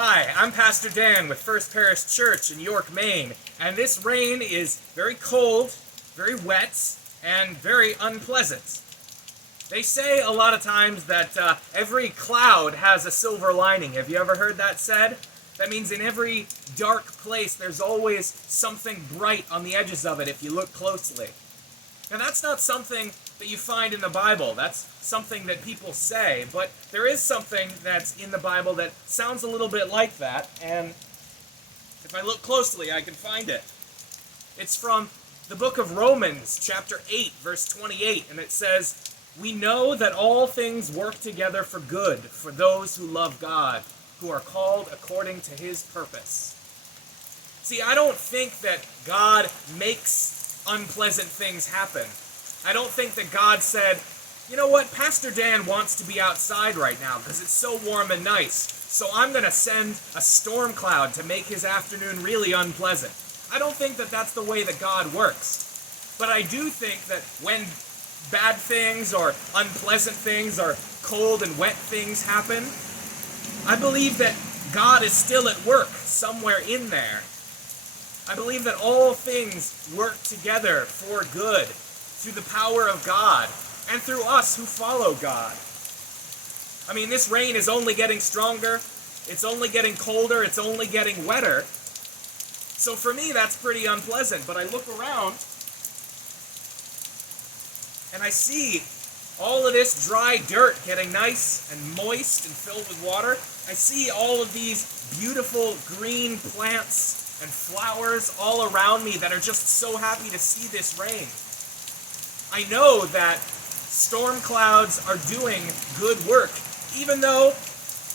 Hi, I'm Pastor Dan with First Parish Church in York, Maine, and this rain is very cold, very wet, and very unpleasant. They say a lot of times that every cloud has a silver lining. Have you ever heard that said? That means in every dark place there's always something bright on the edges of it if you look closely. Now that's not something that you find in the Bible. That's something that people say, but there is something that's in the Bible that sounds a little bit like that, and if I look closely I can find it. It's from the book of Romans, chapter 8, verse 28, and it says, "We know that all things work together for good for those who love God, who are called according to his purpose." See, I don't think that God makes unpleasant things happen. I don't think that God said, you know what, Pastor Dan wants to be outside right now because it's so warm and nice, so I'm going to send a storm cloud to make his afternoon really unpleasant. I don't think that that's the way that God works. But I do think that when bad things or unpleasant things or cold and wet things happen, I believe that God is still at work somewhere in there. I believe that all things work together for good through the power of God and through us who follow God. I mean, this rain is only getting stronger, it's only getting colder, it's only getting wetter. So for me, that's pretty unpleasant, but I look around and I see all of this dry dirt getting nice and moist and filled with water. I see all of these beautiful green plants and flowers all around me that are just so happy to see this rain. I know that storm clouds are doing good work, even though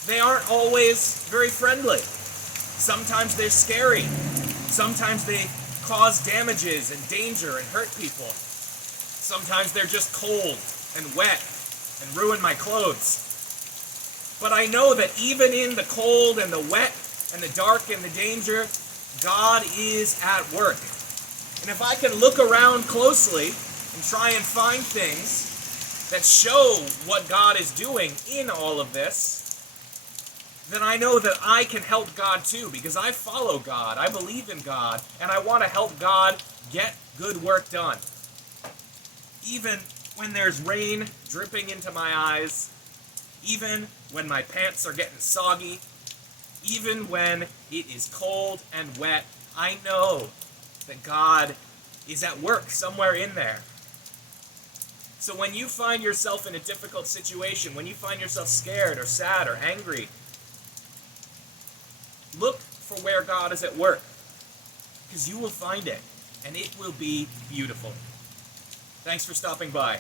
they aren't always very friendly. Sometimes they're scary. Sometimes they cause damages and danger and hurt people. Sometimes they're just cold and wet and ruin my clothes. But I know that even in the cold and the wet and the dark and the danger, God is at work. And if I can look around closely and try and find things that show what God is doing in all of this, then I know that I can help God too, because I follow God, I believe in God, and I want to help God get good work done. Even when there's rain dripping into my eyes, even when my pants are getting soggy, even when it is cold and wet, I know that God is at work somewhere in there. So when you find yourself in a difficult situation, when you find yourself scared or sad or angry, look for where God is at work, because you will find it, and it will be beautiful. Thanks for stopping by.